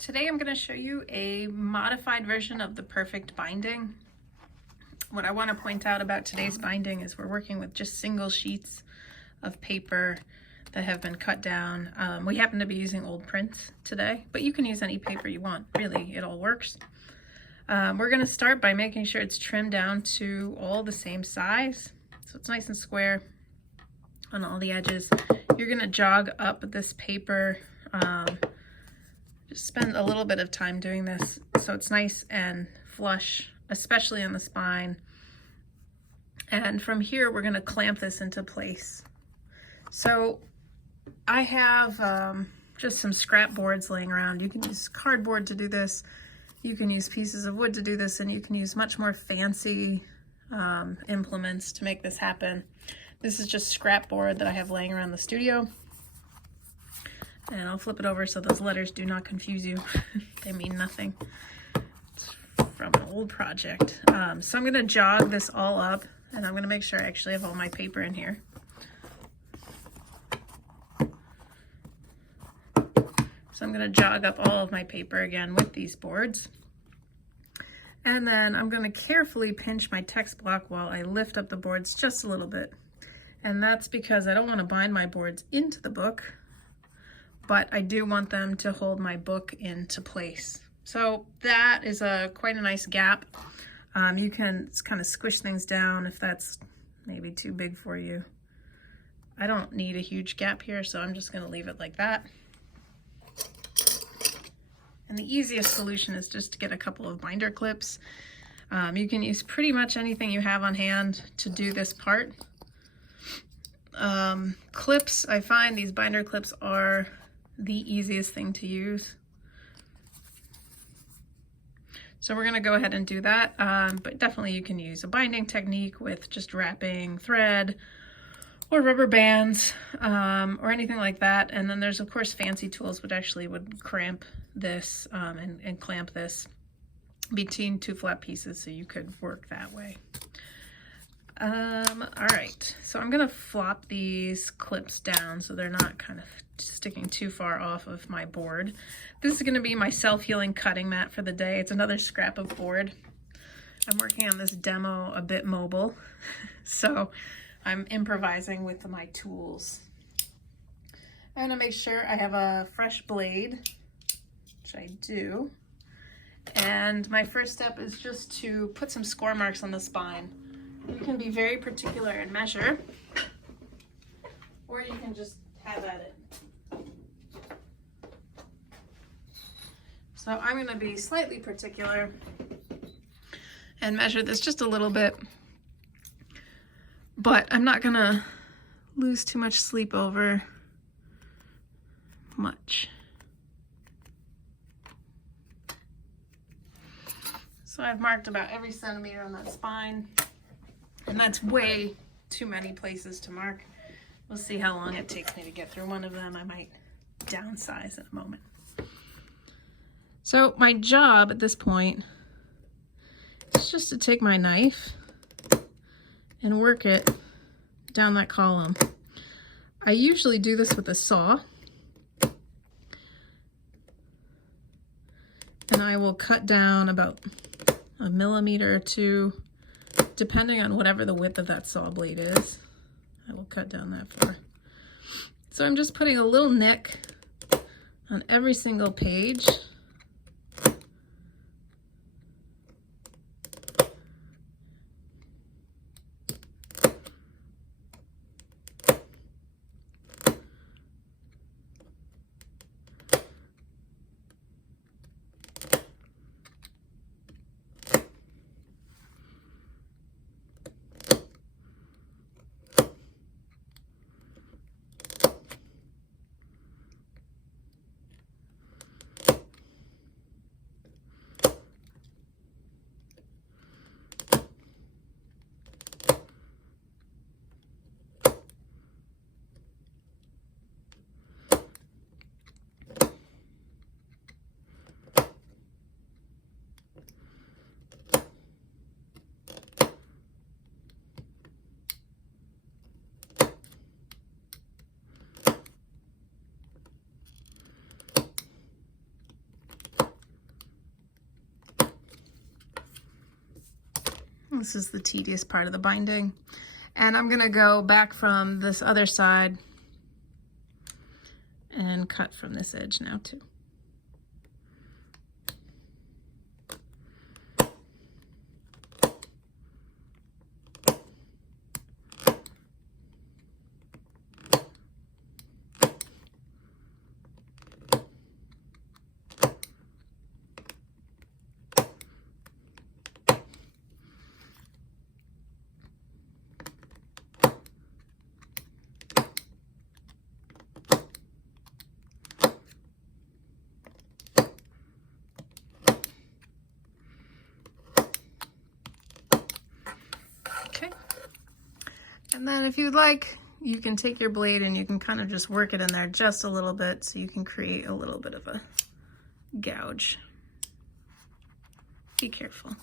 Today I'm going to show you a modified version of the perfect binding. What I want to point out about today's binding is we're working with just single sheets of paper that have been cut down. We happen to be using old prints today, but you can use any paper you want. Really, it all works. We're going to start by making sure it's trimmed down to all the same size, so it's nice and square on all the edges. You're going to jog up this paper. Just spend a little bit of time doing this so it's nice and flush, especially on the spine. And from here, we're going to clamp this into place. So I have just some scrap boards laying around. You can use cardboard to do this. You can use pieces of wood to do this, and you can use much more fancy implements to make this happen. This is just scrap board that I have laying around the studio. And I'll flip it over so those letters do not confuse you. They mean nothing. It's from an old project. So I'm going to jog this all up, and I'm going to make sure I actually have all my paper in here. So I'm going to jog up all of my paper again with these boards. And then I'm going to carefully pinch my text block while I lift up the boards just a little bit. And that's because I don't want to bind my boards into the book, but I do want them to hold my book into place. So that is quite a nice gap. You can kind of squish things down if that's maybe too big for you. I don't need a huge gap here, so I'm just going to leave it like that. And the easiest solution is just to get a couple of binder clips. You can use pretty much anything you have on hand to do this part. Clips, I find these binder clips are the easiest thing to use. So we're going to go ahead and do that, but definitely you can use a binding technique with just wrapping thread or rubber bands or anything like that. And then there's of course fancy tools which actually would cramp this and clamp this between two flat pieces, so you could work that way. All right, so I'm gonna flop these clips down so they're not kind of sticking too far off of my board. This is gonna be my self-healing cutting mat for the day. It's another scrap of board. I'm working on this demo a bit mobile, so I'm improvising with my tools. I'm gonna make sure I have a fresh blade, which I do. And my first step is just to put some score marks on the spine. You can be very particular and measure, or you can just have at it. So I'm going to be slightly particular and measure this just a little bit, but I'm not going to lose too much sleep over much. So I've marked about every centimeter on that spine. And that's way too many places to mark. We'll see how long it takes me to get through one of them. I might downsize in a moment. So my job at this point is just to take my knife and work it down that column. I usually do this with a saw. And I will cut down about a millimeter or two, depending on whatever the width of that saw blade is. I will cut down that far. So I'm just putting a little nick on every single page. This is the tedious part of the binding. And I'm gonna go back from this other side and cut from this edge now too. And then if you'd like, you can take your blade and you can kind of just work it in there just a little bit so you can create a little bit of a gouge. Be careful.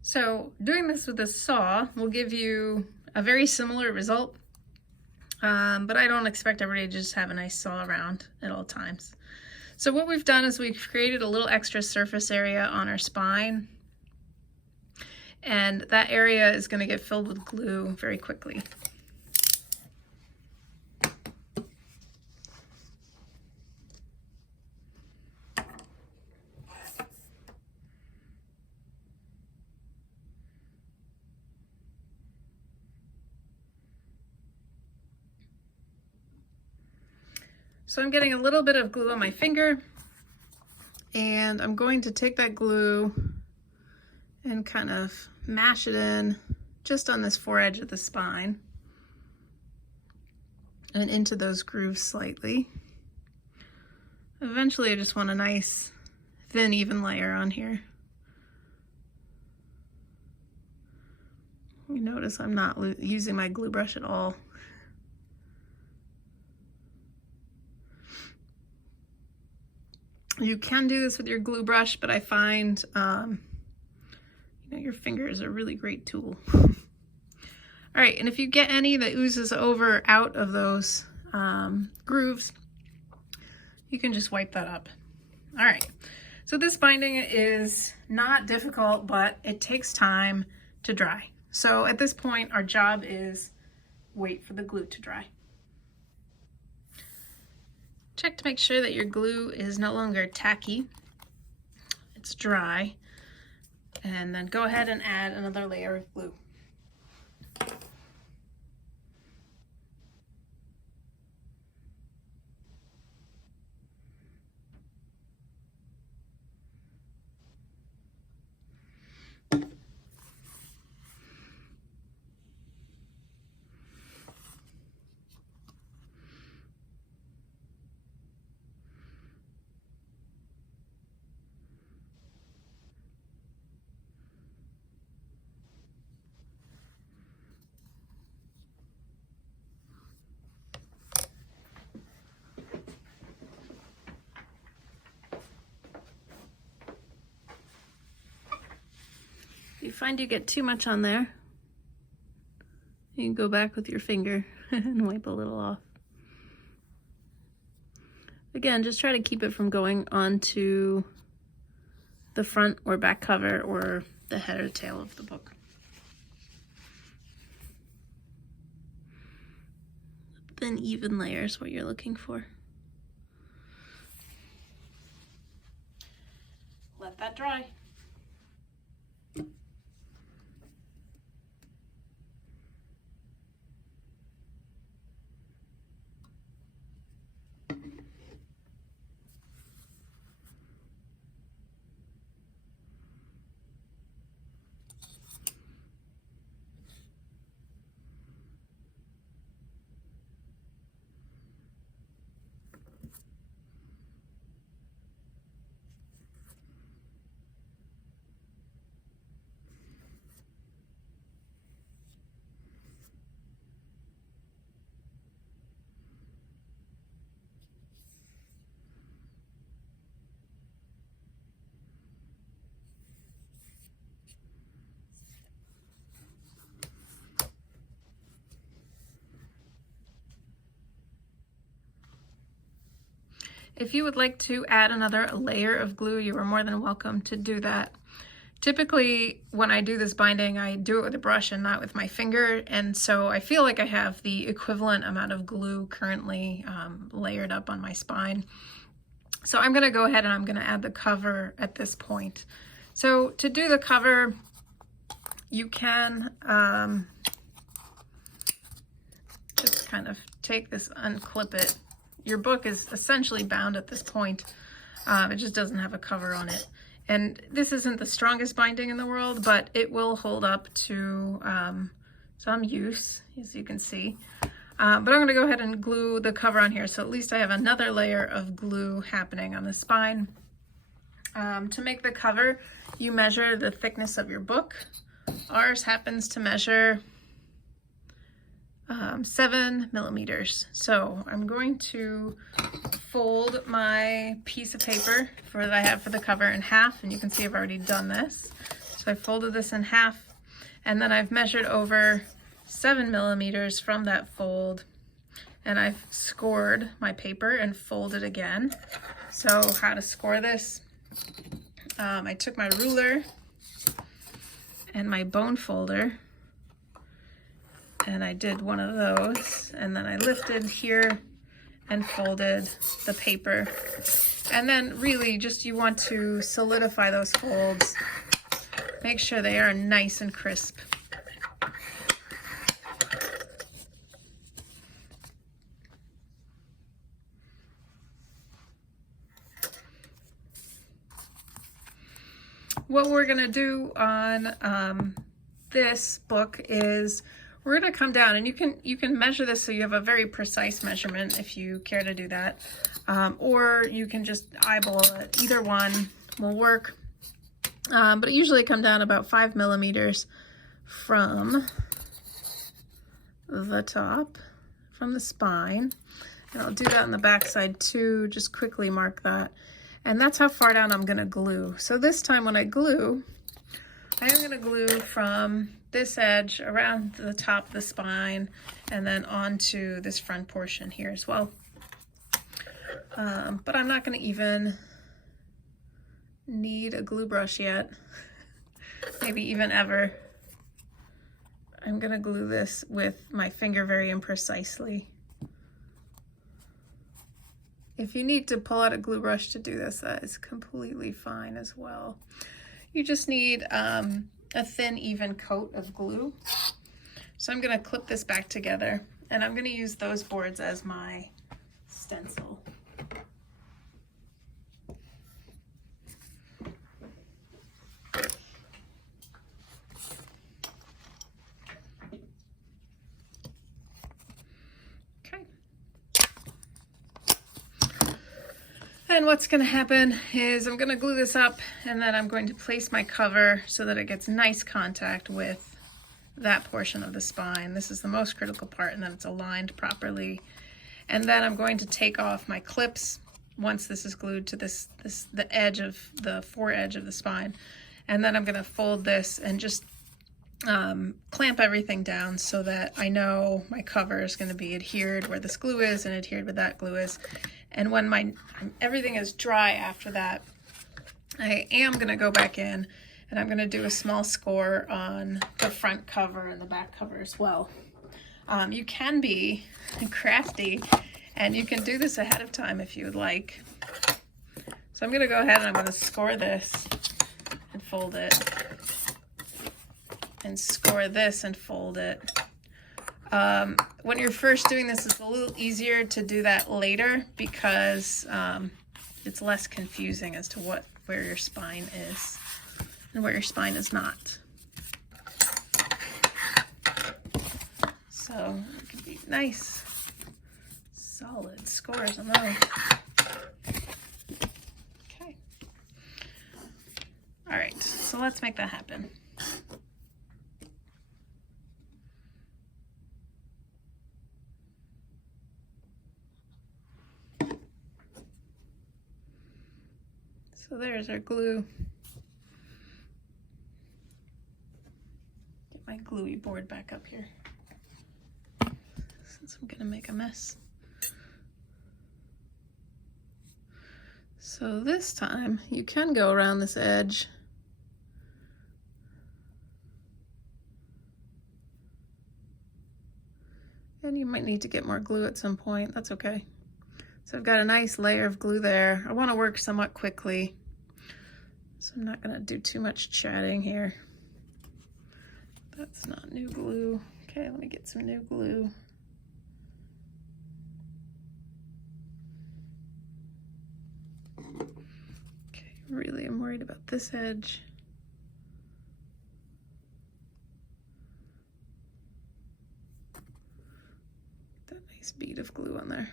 So doing this with a saw will give you a very similar result, but I don't expect everybody to just have a nice saw around at all times. So what we've done is we've created a little extra surface area on our spine, and that area is going to get filled with glue very quickly. So I'm getting a little bit of glue on my finger, and I'm going to take that glue and kind of mash it in just on this foredge of the spine and into those grooves slightly. Eventually I just want a nice thin even layer on here. You notice I'm not using my glue brush at all. You can do this with your glue brush, but I find your finger is a really great tool. All right, and if you get any that oozes over out of those grooves, you can just wipe that up. All right, so this binding is not difficult, but it takes time to dry. So at this point, our job is wait for the glue to dry. Check to make sure that your glue is no longer tacky, it's dry, and then go ahead and add another layer of glue. If you find you get too much on there, you can go back with your finger and wipe a little off. Again, just try to keep it from going onto the front or back cover or the head or tail of the book. Thin, even layer is what you're looking for. Let that dry. If you would like to add another layer of glue, you are more than welcome to do that. Typically, when I do this binding, I do it with a brush and not with my finger, and so I feel like I have the equivalent amount of glue currently layered up on my spine. So I'm going to go ahead and I'm going to add the cover at this point. So to do the cover, you can just kind of take this, unclip it. Your book is essentially bound at this point. It just doesn't have a cover on it. And this isn't the strongest binding in the world, but it will hold up to some use, as you can see. But I'm going to go ahead and glue the cover on here, so at least I have another layer of glue happening on the spine. To make the cover, you measure the thickness of your book. Ours happens to measure 7 millimeters. So I'm going to fold my piece of paper that I have for the cover in half, and you can see I've already done this. So I folded this in half, and then I've measured over 7 millimeters from that fold, and I've scored my paper and folded again. So how to score this? I took my ruler and my bone folder, and I did one of those, and then I lifted here and folded the paper. And then really just you want to solidify those folds. Make sure they are nice and crisp. What we're gonna do on this book is we're going to come down, and you can measure this so you have a very precise measurement if you care to do that, or you can just eyeball it. Either one will work, but usually come down about 5 millimeters from the top, from the spine, and I'll do that on the back side too. Just quickly mark that, and that's how far down I'm going to glue. So this time when I glue, I am going to glue from this edge around the top of the spine and then onto this front portion here as well. But I'm not going to even need a glue brush yet, maybe even ever. I'm going to glue this with my finger very imprecisely. If you need to pull out a glue brush to do this, that is completely fine as well. You just need a thin, even coat of glue. So I'm going to clip this back together, and I'm going to use those boards as my stencil. Okay. And what's going to happen is I'm going to glue this up, and then I'm going to place my cover so that it gets nice contact with that portion of the spine. This is the most critical part, and then it's aligned properly. And then I'm going to take off my clips once this is glued to the edge of the foredge of the spine. And then I'm going to fold this and just clamp everything down so that I know my cover is going to be adhered where this glue is and adhered where that glue is. And when everything is dry after that, I am going to go back in and I'm going to do a small score on the front cover and the back cover as well. You can be crafty and you can do this ahead of time if you would like. So I'm going to go ahead and I'm going to score this and fold it, and score this and fold it. When you're first doing this, it's a little easier to do that later because it's less confusing as to where your spine is and where your spine is not. So it could be nice, solid scores on those. Okay. All right, so let's make that happen. So there's our glue. Get my gluey board back up here, since I'm gonna make a mess. So this time you can go around this edge. And you might need to get more glue at some point, that's okay. So I've got a nice layer of glue there. I want to work somewhat quickly, so I'm not going to do too much chatting here. That's not new glue. Okay, let me get some new glue. Okay, really I'm worried about this edge. That nice bead of glue on there.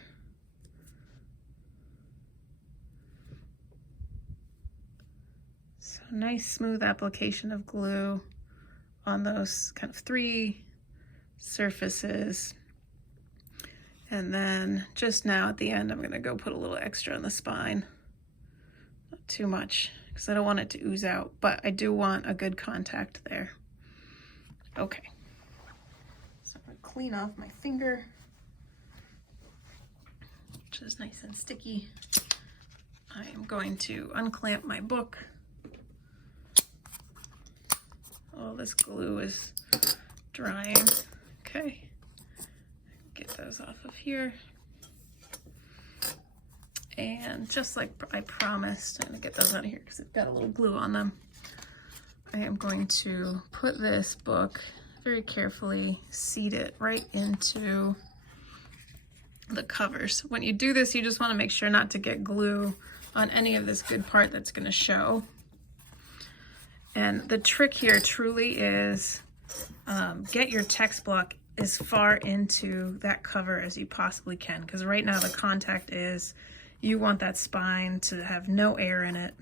So nice smooth application of glue on those kind of 3 surfaces. And then just now at the end, I'm gonna go put a little extra on the spine. Not too much, because I don't want it to ooze out, but I do want a good contact there. Okay, so I'm gonna clean off my finger, which is nice and sticky. I am going to unclamp my book. All this glue is drying. Okay, get those off of here. And just like I promised, I'm gonna get those out of here because they've got a little glue on them. I am going to put this book very carefully, seat it right into the covers. When you do this, you just want to make sure not to get glue on any of this good part that's going to show. And the trick here truly is get your text block as far into that cover as you possibly can, because right now the contact is, you want that spine to have no air in it.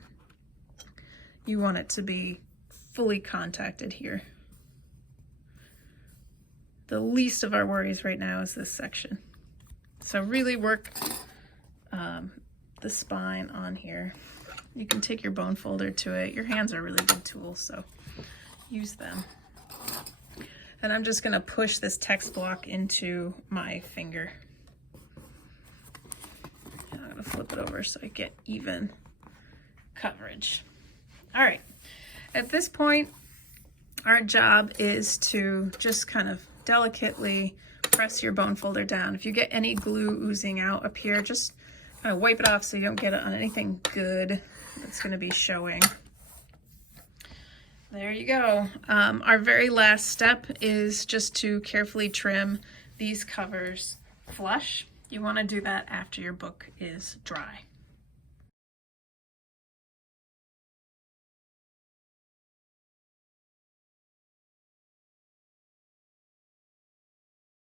You want it to be fully contacted here. The least of our worries right now is this section. So really work the spine on here. You can take your bone folder to it. Your hands are really good tools, so use them. And I'm just gonna push this text block into my finger. And I'm gonna flip it over so I get even coverage. All right, at this point, our job is to just kind of delicately press your bone folder down. If you get any glue oozing out up here, just kind of wipe it off so you don't get it on anything good that's going to be showing. There you go. Our very last step is just to carefully trim these covers flush. You want to do that after your book is dry.